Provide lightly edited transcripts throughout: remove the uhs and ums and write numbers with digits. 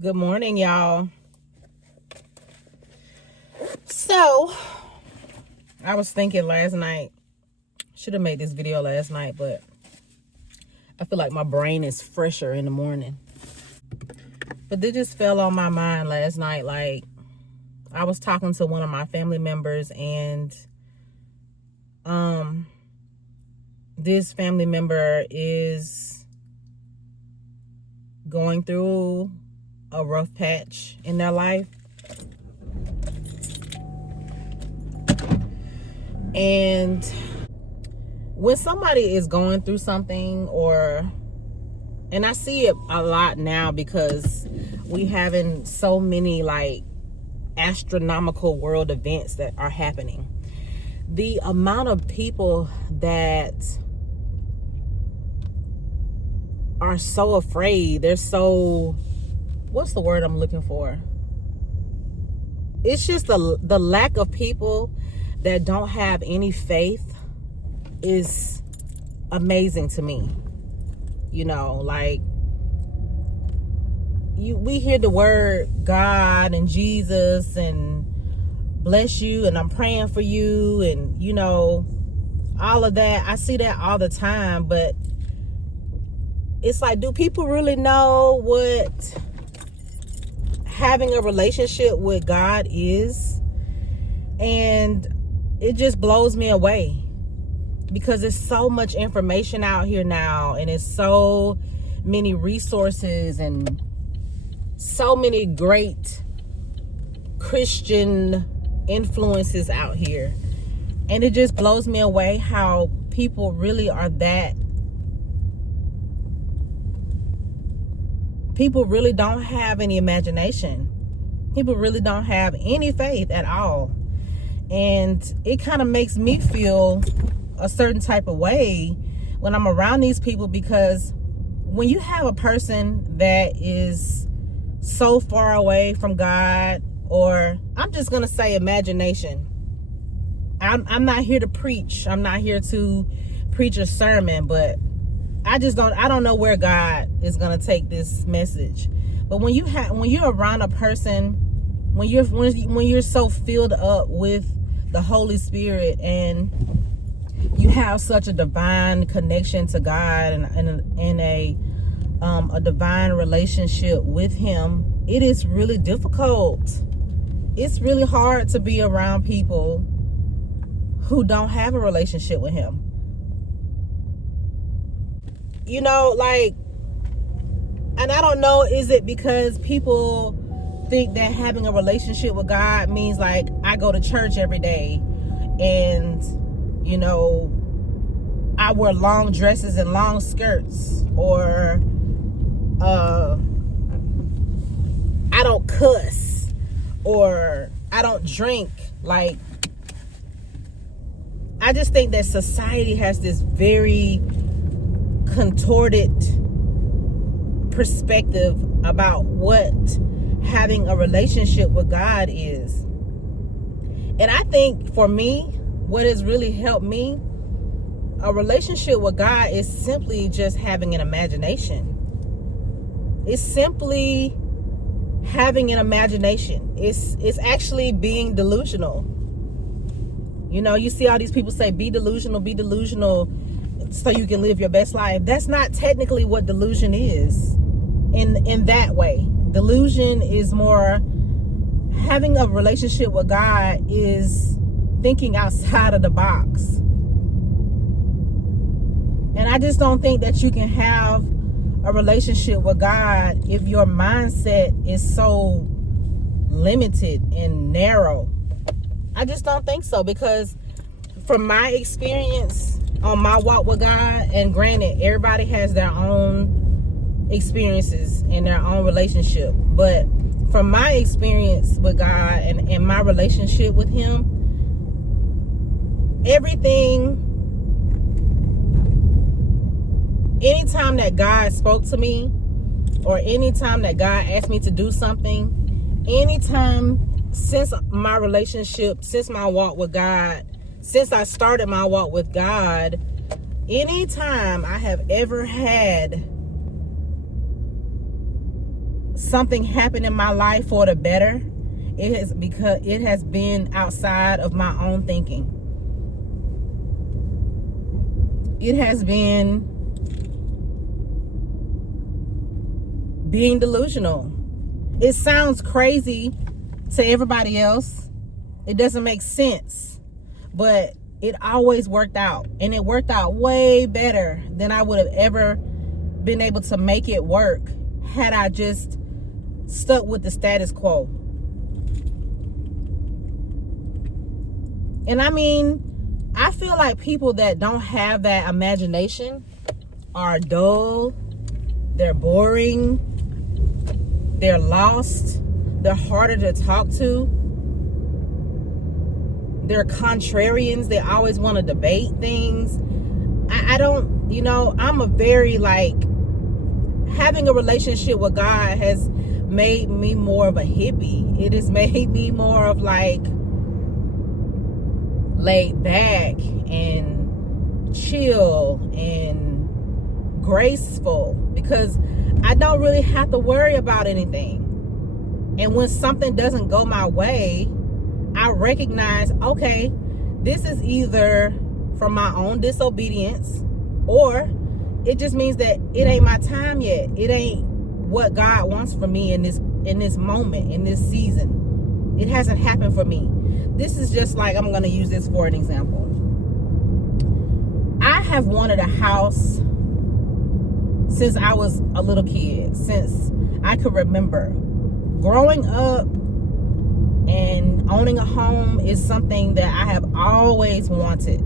Good morning, y'all. So, I was thinking last night, should have made this video last night, but I feel like my brain is fresher in the morning. But this just fell on my mind last night. Like, I was talking to one of my family members, and this family member is going through a rough patch in their life. And when somebody is going through something, and I see it a lot now because we having so many like astronomical world events that are happening. The amount of people that are so afraid, they're so, what's the word I'm looking for? It's just the lack of people that don't have any faith is amazing to me. You know, like we hear the word God and Jesus and bless you and I'm praying for you and you know all of that. I see that all the time, but it's like, do people really know what having a relationship with God is? And it just blows me away because there's so much information out here now, and it's so many resources and so many great Christian influences out here. And it just blows me away how people really are that. People really don't have any imagination. People really don't have any faith at all. And it kind of makes me feel a certain type of way when I'm around these people, because when you have a person that is so far away from God, or I'm just going to say imagination. I'm not here to preach. I'm not here to preach a sermon, but I don't know where God is going to take this message. But when you're around a person, when you're so filled up with the Holy Spirit and you have such a divine connection to God and a divine relationship with Him, it is really difficult. It's really hard to be around people who don't have a relationship with Him. You know, like, and I don't know, is it because people think that having a relationship with God means like I go to church every day and, you know, I wear long dresses and long skirts, or I don't cuss, or I don't drink. Like, I just think that society has this very contorted perspective about what having a relationship with God is. And I think for me, what has really helped me, a relationship with God is simply just having an imagination. It's simply having an imagination. It's actually being delusional. You know, you see all these people say, be delusional so you can live your best life. That's not technically what delusion is in that way. Delusion is more, having a relationship with God is thinking outside of the box. And I just don't think that you can have a relationship with God if your mindset is so limited and narrow. I just don't think so, because from my experience on my walk with God, and granted, everybody has their own experiences in their own relationship, but from my experience with God and my relationship with Him, anytime that God spoke to me, or anytime that God asked me to do something, anytime since my relationship, since my walk with God, since I started my walk with God, anytime I have ever had something happened in my life for the better, it has been outside of my own thinking. It has been being delusional. It sounds crazy to everybody else. It doesn't make sense, but it always worked out, and it worked out way better than I would have ever been able to make it work had I just stuck with the status quo. And I mean, I feel like people that don't have that imagination are dull, they're boring, they're lost, they're harder to talk to, they're contrarians, they always want to debate things. I don't, I'm a very having a relationship with God has made me more of a hippie. It has made me more of laid back and chill and graceful, because I don't really have to worry about anything. And when something doesn't go my way, I recognize, okay, this is either from my own disobedience, or it just means that it ain't my time yet. It ain't what God wants for me in this moment, in this season. It hasn't happened for me. This is just I'm going to use this for an example. I have wanted a house since I was a little kid, since I could remember. Growing up and owning a home is something that I have always wanted.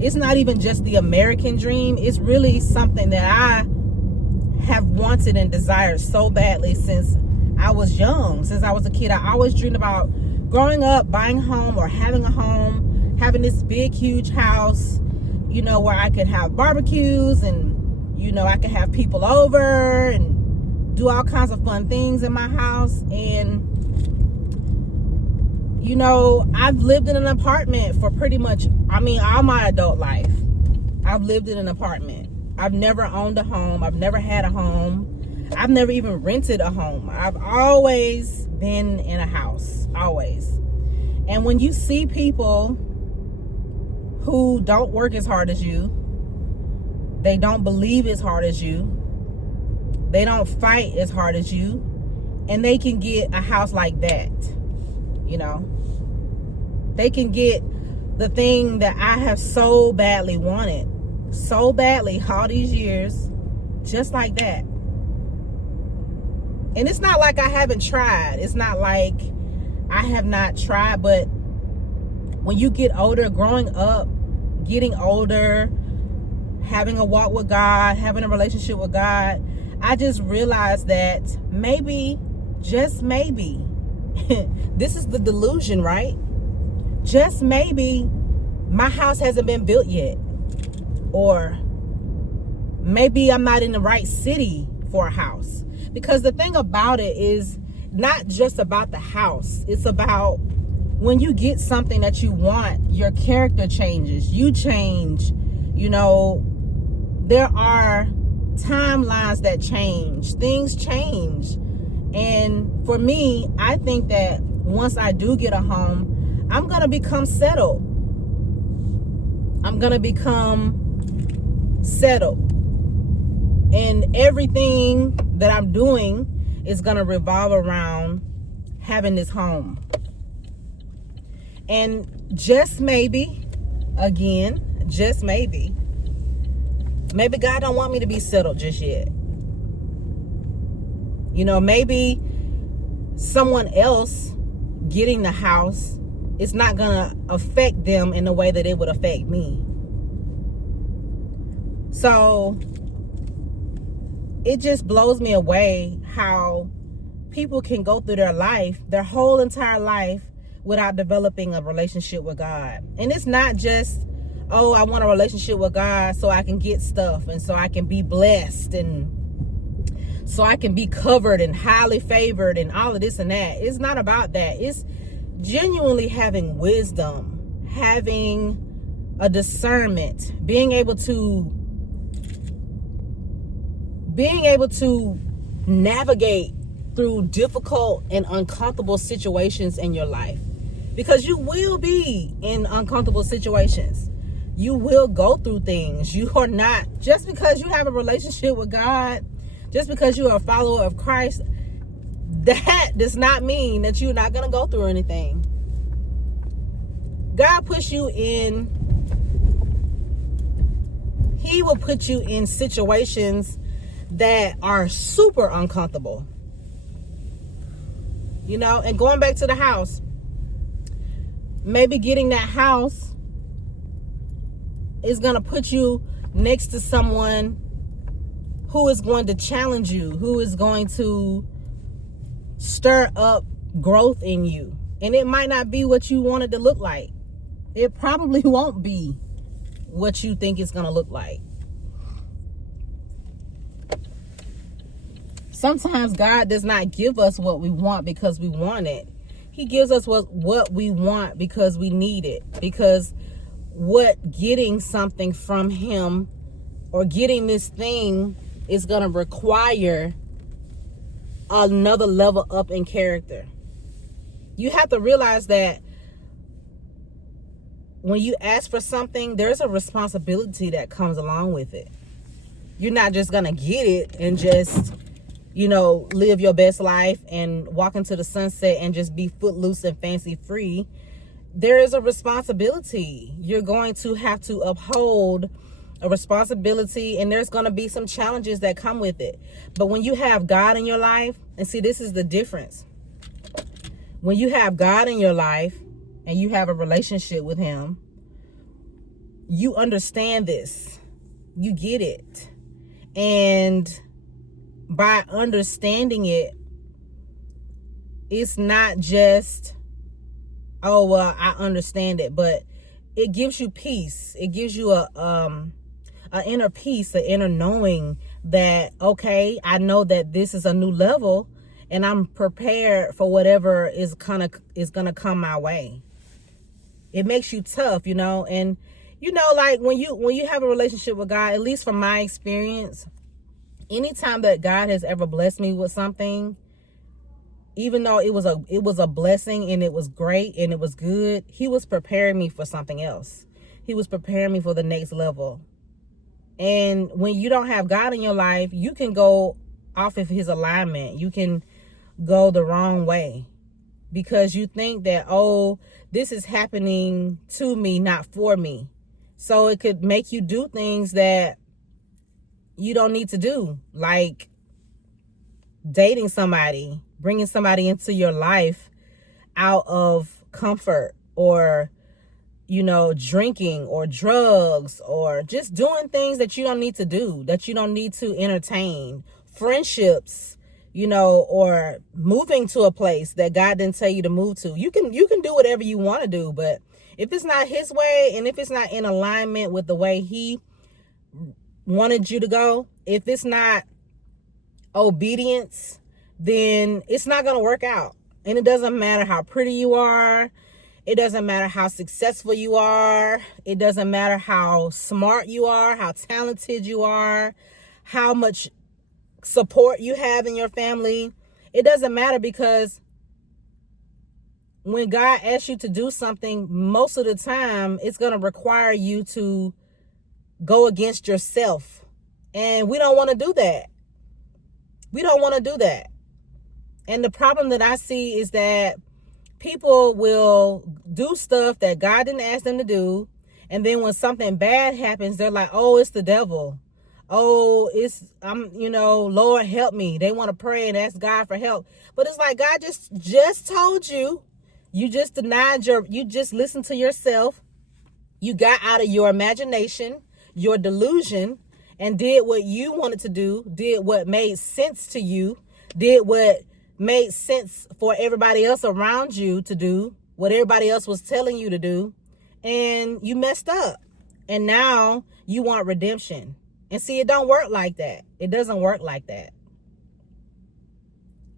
It's not even just the American dream. It's really something that I have wanted and desired so badly since I was young, since I was a kid. I always dreamed about growing up, buying a home or having a home, having this big, huge house, where I could have barbecues and, I could have people over and do all kinds of fun things in my house. And, I've lived in an apartment for pretty much, all my adult life. I've lived in an apartment. I've never owned a home. I've never had a home. I've never even rented a home. I've always been in a house, always. And when you see people who don't work as hard as you, they don't believe as hard as you, they don't fight as hard as you, and they can get a house like that, they can get the thing that I have so badly wanted, so badly all these years, just like that. And it's not like I haven't tried. It's not like I have not tried. But when you get older, growing up, getting older, having a walk with God, having a relationship with God, I just realized that maybe, just maybe, this is the delusion, right? Just maybe my house hasn't been built yet. Or maybe I'm not in the right city for a house. Because the thing about it is not just about the house. It's about when you get something that you want, your character changes. You change. There are timelines that change. Things change. And for me, I think that once I do get a home, I'm going to become settled. I'm going to become settled. And everything that I'm doing is going to revolve around having this home. And just maybe, again, just maybe God don't want me to be settled just yet. Maybe someone else getting the house is not going to affect them in the way that it would affect me. So it just blows me away how people can go through their life, their whole entire life, without developing a relationship with God. And it's not just, oh, I want a relationship with God so I can get stuff and so I can be blessed and so I can be covered and highly favored and all of this and that. It's not about that. It's genuinely having wisdom, having a discernment, being able to navigate through difficult and uncomfortable situations in your life, because you will be in uncomfortable situations. You will go through things. You are not, just because you have a relationship with God, just because you are a follower of Christ, that does not mean that you're not going to go through anything. God puts you in, he will put you in situations that are super uncomfortable. You know, and going back to the house, maybe getting that house is going to put you next to someone who is going to challenge you, who is going to stir up growth in you. And it might not be what you want it to look like. It probably won't be what you think it's going to look like. Sometimes God does not give us what we want because we want it. He gives us what we want because we need it. Because what getting something from him or getting this thing is going to require another level up in character. You have to realize that when you ask for something, there's a responsibility that comes along with it. You're not just going to get it and just, live your best life and walk into the sunset and just be footloose and fancy free. There is a responsibility. You're going to have to uphold a responsibility, and there's going to be some challenges that come with it. But when you have God in your life, and see, this is the difference. When you have God in your life and you have a relationship with him, you understand this. You get it. And by understanding it, it's not just, oh, well, I understand it, but it gives you peace. It gives you an inner peace, an inner knowing that, okay, I know that this is a new level and I'm prepared for whatever is going to come my way. It makes you tough, and like when you have a relationship with God, at least from my experience, anytime that God has ever blessed me with something, even though it was a blessing and it was great and it was good, he was preparing me for something else. He was preparing me for the next level. And when you don't have God in your life, you can go off of his alignment. You can go the wrong way because you think that, oh, this is happening to me, not for me. So it could make you do things that you don't need to do, like dating somebody, bringing somebody into your life out of comfort, or, drinking or drugs, or just doing things that you don't need to do, that you don't need to entertain, friendships, or moving to a place that God didn't tell you to move to. You can do whatever you want to do, but if it's not his way and if it's not in alignment with the way he wanted you to go, if it's not obedience, then it's not going to work out. And it doesn't matter how pretty you are. It doesn't matter how successful you are. It doesn't matter how smart you are, how talented you are, how much support you have in your family. It doesn't matter, because when God asks you to do something, most of the time it's going to require you to go against yourself. And we don't want to do that. We don't want to do that. And the problem that I see is that people will do stuff that God didn't ask them to do. And then when something bad happens, they're like, oh, it's the devil. Oh, Lord, help me. They want to pray and ask God for help. But it's like, God just told you. You just you just listened to yourself. You got out of your imagination, your delusion, and did what you wanted to do, did what made sense to you, did what made sense for everybody else around you to do, what everybody else was telling you to do, and you messed up. And now you want redemption. And see, it don't work like that. It doesn't work like that.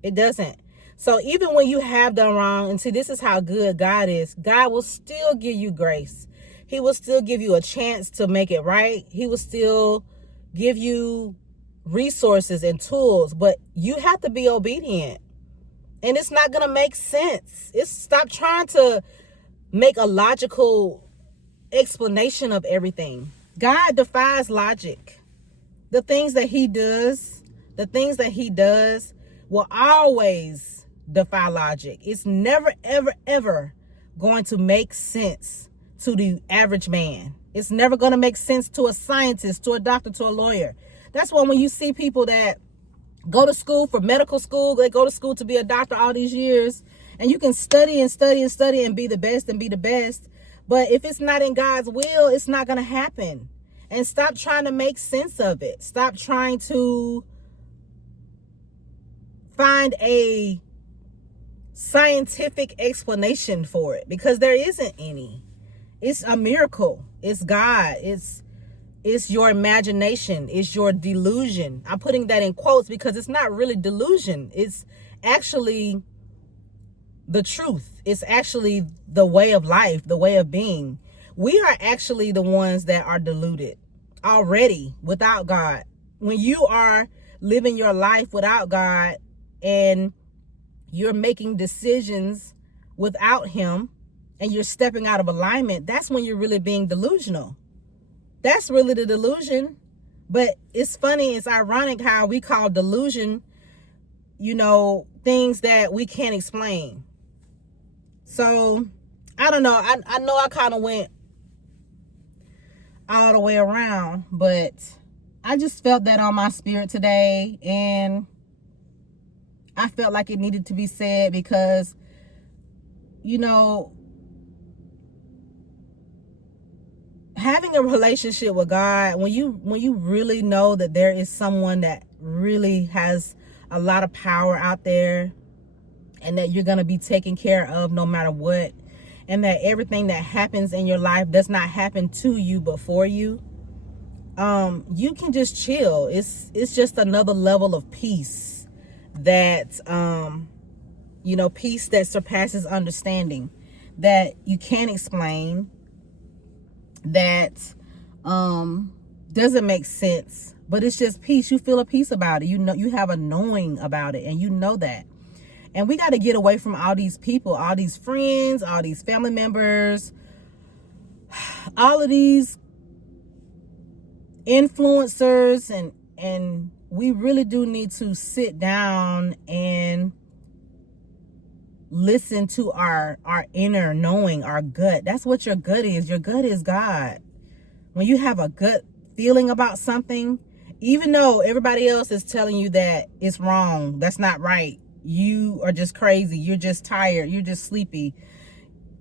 It doesn't. So even when you have done wrong, and see, this is how good God is, God will still give you grace. He will still give you a chance to make it right. He will still give you resources and tools, but you have to be obedient. And it's not going to make sense. Stop trying to make a logical explanation of everything. God defies logic. The things that he does will always defy logic. It's never, ever, ever going to make sense to the average man. It's never going to make sense to a scientist, to a doctor, to a lawyer. That's why when you see people that go to school for medical school, they go to school to be a doctor all these years, and you can study and study and study and be the best. But if it's not in God's will, it's not going to happen. And stop trying to make sense of it. Stop trying to find a scientific explanation for it, because there isn't any. It's a miracle. It's God. It's your imagination. It's your delusion. I'm putting that in quotes because it's not really delusion. It's actually the truth. It's actually the way of life, the way of being. We are actually the ones that are deluded already without God. When you are living your life without God and you're making decisions without him and you're stepping out of alignment, that's when you're really being delusional. That's really the delusion. But it's funny, it's ironic how we call delusion, things that we can't explain. So, I don't know. I know I kind of went all the way around, but I just felt that on my spirit today, and I felt like it needed to be said because, having a relationship with God, when you really know that there is someone that really has a lot of power out there and that you're going to be taken care of no matter what, and that everything that happens in your life does not happen to you but for you, you can just chill. It's just another level of peace that, peace that surpasses understanding, that you can't explain, that doesn't make sense, but it's just peace. You feel a peace about it. You have a knowing about it, and you know that. And we got to get away from all these people, all these friends, all these family members, all of these influencers, and we really do need to sit down and listen to our inner knowing, our gut. That's what your gut is. Your gut is God. When you have a gut feeling about something, even though everybody else is telling you that it's wrong, that's not right, you are just crazy, you're just tired, you're just sleepy,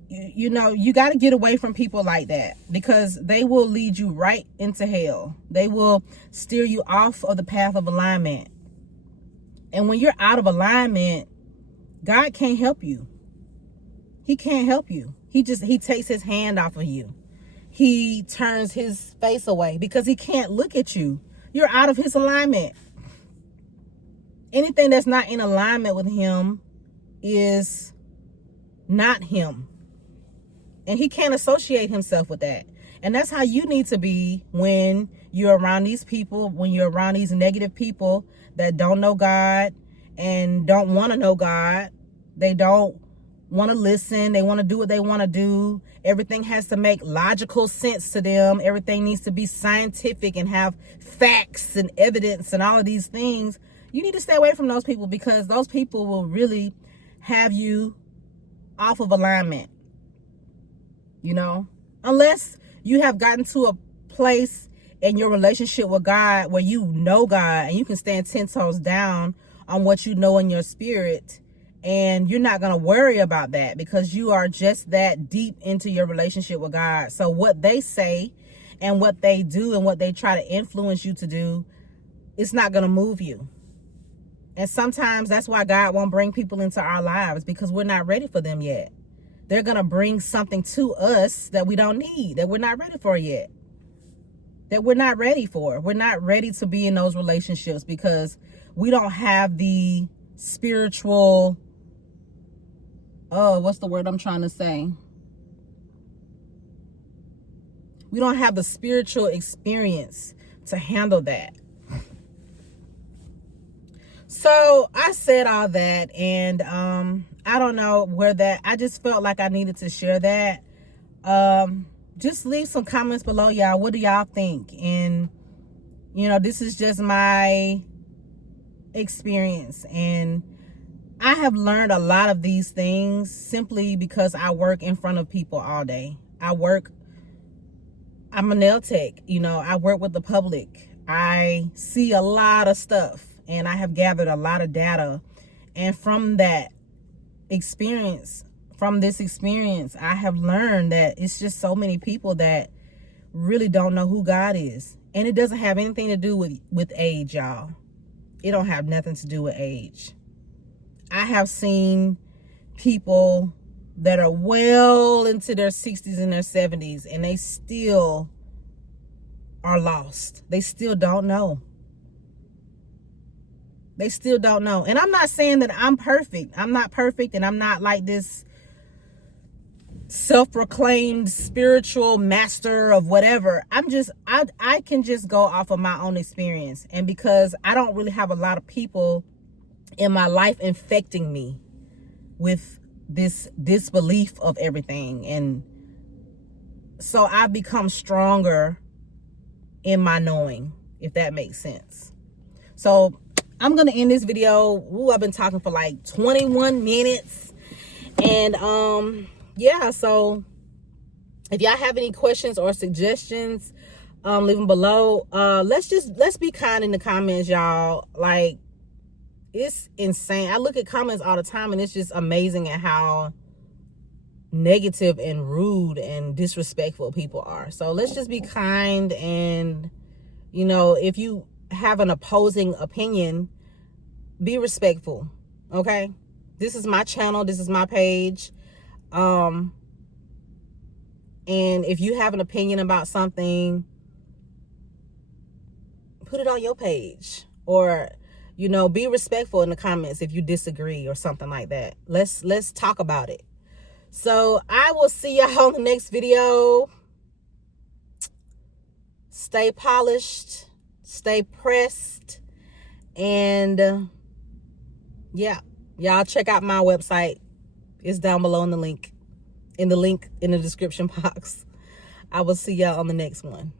you got to get away from people like that, because they will lead you right into hell. They will steer you off of the path of alignment. And when you're out of alignment, God can't help you. He can't help you. He takes his hand off of you. He turns his face away because he can't look at you. You're out of his alignment. Anything that's not in alignment with him is not him. And he can't associate himself with that. And that's how you need to be when you're around these people, when you're around these negative people that don't know God and don't want to know God. They don't want to listen. They want to do what they want to do. Everything has to make logical sense to them. Everything needs to be scientific and have facts and evidence and all of these things. You need to stay away from those people, because those people will really have you off of alignment. Unless you have gotten to a place in your relationship with God where you know God and you can stand 10 toes down on what you know in your spirit, and you're not going to worry about that because you are just that deep into your relationship with God. So what they say and what they do and what they try to influence you to do, it's not going to move you. And sometimes that's why God won't bring people into our lives, because we're not ready for them yet. They're going to bring something to us that we don't need, that we're not ready for yet. That we're not ready for. We're not ready to be in those relationships because we don't have the spiritual, what's the word I'm trying to say? We don't have the spiritual experience to handle that. So I said all that, and I don't know where that, I just felt like I needed to share that. Just leave some comments below, y'all. What do y'all think? And this is just my experience, and I have learned a lot of these things simply because I work in front of people all day. I'm a nail tech, I work with the public. I see a lot of stuff, and I have gathered a lot of data. And from this experience, I have learned that it's just so many people that really don't know who God is. And it doesn't have anything to do with age, y'all. It don't have nothing to do with age. I have seen people that are well into their 60s and their 70s, and they still are lost. They still don't know. They still don't know. And I'm not saying that I'm perfect. I'm not perfect, and I'm not like this self-proclaimed spiritual master of whatever. I can just go off of my own experience. And because I don't really have a lot of people in my life infecting me with this disbelief of everything, and so I've become stronger in my knowing, if that makes sense. So I'm gonna end this video. I've been talking for like 21 minutes, and yeah, so if y'all have any questions or suggestions, leave them below. Let's be kind in the comments, y'all. Like, it's insane. I look at comments all the time, and it's just amazing at how negative and rude and disrespectful people are. So let's just be kind, and if you have an opposing opinion, be respectful. Okay, this is my channel, this is my page, and if you have an opinion about something, put it on your page, or be respectful in the comments if you disagree or something like that. Let's talk about it. So I will see y'all on the next video. Stay polished, stay pressed, and yeah, y'all check out my website. It's down below in the link in the description box. I will see y'all on the next one.